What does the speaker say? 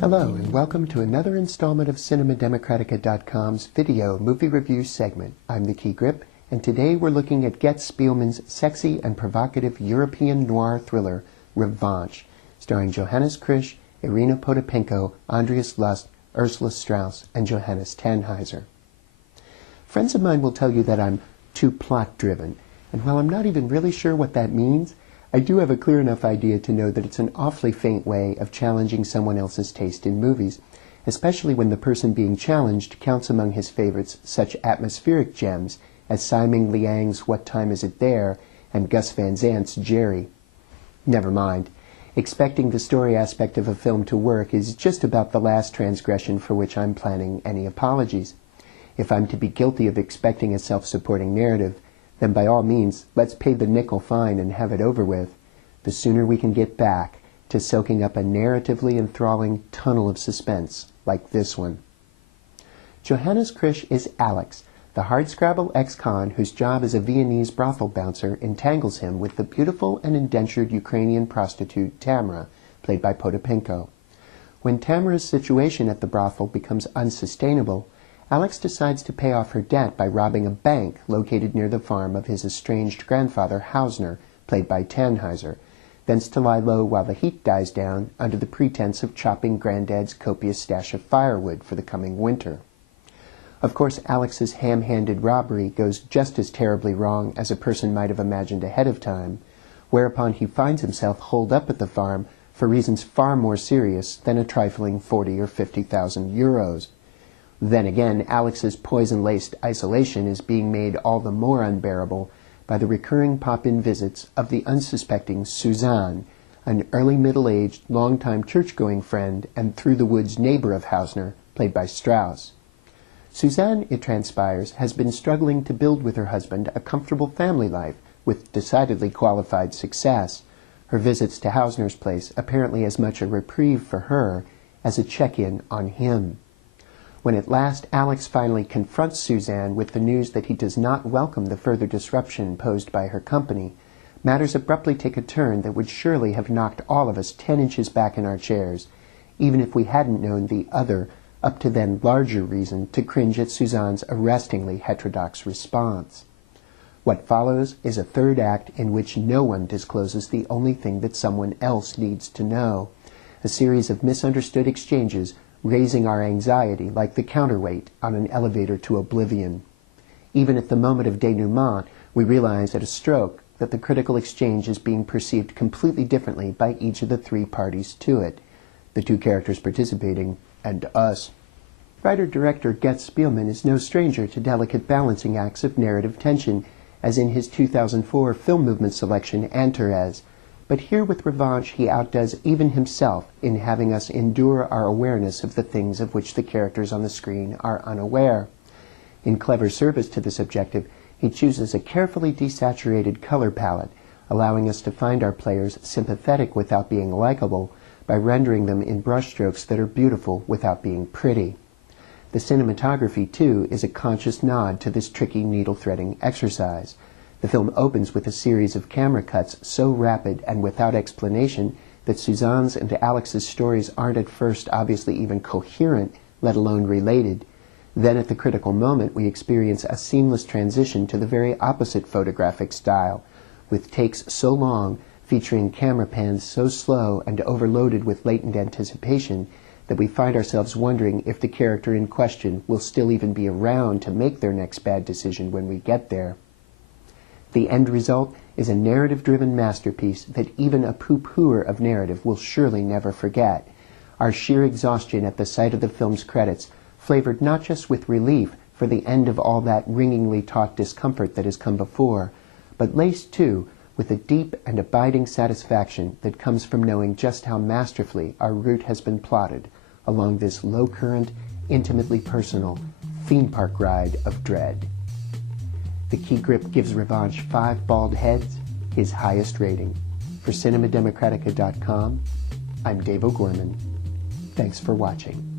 Hello, and welcome to another installment of Cinemademocratica.com's video movie review segment. I'm the Key Grip, and today we're looking at Gotz Spielman's sexy and provocative European noir thriller, Revanche, starring Johannes Krisch, Irina Potapenko, Andreas Lust, Ursula Strauss, and Johannes Tannhäuser. Friends of mine will tell you that I'm too plot-driven, and while I'm not even really sure what that means, I do have a clear enough idea to know that it's an awfully faint way of challenging someone else's taste in movies, especially when the person being challenged counts among his favorites such atmospheric gems as Simon Liang's What Time Is It There and Gus Van Sant's Jerry. Never mind. Expecting the story aspect of a film to work is just about the last transgression for which I'm planning any apologies. If I'm to be guilty of expecting a self-supporting narrative, then by all means, let's pay the nickel fine and have it over with. The sooner we can get back to soaking up a narratively enthralling tunnel of suspense like this one. Johannes Krisch is Alex, the hardscrabble ex-con whose job as a Viennese brothel bouncer entangles him with the beautiful and indentured Ukrainian prostitute Tamara, played by Potapenko. When Tamara's situation at the brothel becomes unsustainable, Alex decides to pay off her debt by robbing a bank located near the farm of his estranged grandfather Hausner, played by Tannhäuser, thence to lie low while the heat dies down under the pretense of chopping Granddad's copious stash of firewood for the coming winter. Of course, Alex's ham-handed robbery goes just as terribly wrong as a person might have imagined ahead of time, whereupon he finds himself holed up at the farm for reasons far more serious than a trifling 40 or 50,000 euros. Then again, Alex's poison-laced isolation is being made all the more unbearable by the recurring pop-in visits of the unsuspecting Suzanne, an early middle-aged, long-time church-going friend and through-the-woods neighbor of Hausner, played by Strauss. Suzanne, it transpires, has been struggling to build with her husband a comfortable family life with decidedly qualified success, her visits to Hausner's place apparently as much a reprieve for her as a check-in on him. When at last Alex finally confronts Suzanne with the news that he does not welcome the further disruption posed by her company, matters abruptly take a turn that would surely have knocked all of us 10 inches back in our chairs, even if we hadn't known the other, up to then larger reason to cringe at Suzanne's arrestingly heterodox response. What follows is a third act in which no one discloses the only thing that someone else needs to know, a series of misunderstood exchanges raising our anxiety like the counterweight on an elevator to oblivion. Even at the moment of denouement, we realize at a stroke that the critical exchange is being perceived completely differently by each of the three parties to it, the two characters participating, and us. Writer-director Gotz Spielman is no stranger to delicate balancing acts of narrative tension, as in his 2004 film movement selection Antares, but here with Revanche he outdoes even himself in having us endure our awareness of the things of which the characters on the screen are unaware. In clever service to this objective, he chooses a carefully desaturated color palette, allowing us to find our players sympathetic without being likable, by rendering them in brushstrokes that are beautiful without being pretty. The cinematography, too, is a conscious nod to this tricky needle-threading exercise. The film opens with a series of camera cuts so rapid and without explanation that Suzanne's and Alex's stories aren't at first obviously even coherent, let alone related. Then at the critical moment we experience a seamless transition to the very opposite photographic style, with takes so long, featuring camera pans so slow and overloaded with latent anticipation, that we find ourselves wondering if the character in question will still even be around to make their next bad decision when we get there. The end result is a narrative-driven masterpiece that even a pooh-pooher of narrative will surely never forget. Our sheer exhaustion at the sight of the film's credits, flavored not just with relief for the end of all that ringingly taut discomfort that has come before, but laced, too, with a deep and abiding satisfaction that comes from knowing just how masterfully our route has been plotted along this low-current, intimately personal theme park ride of dread. The Key Grip gives Revanche 5 bald heads, his highest rating. For Cinemademocratica.com, I'm Dave O'Gorman. Thanks for watching.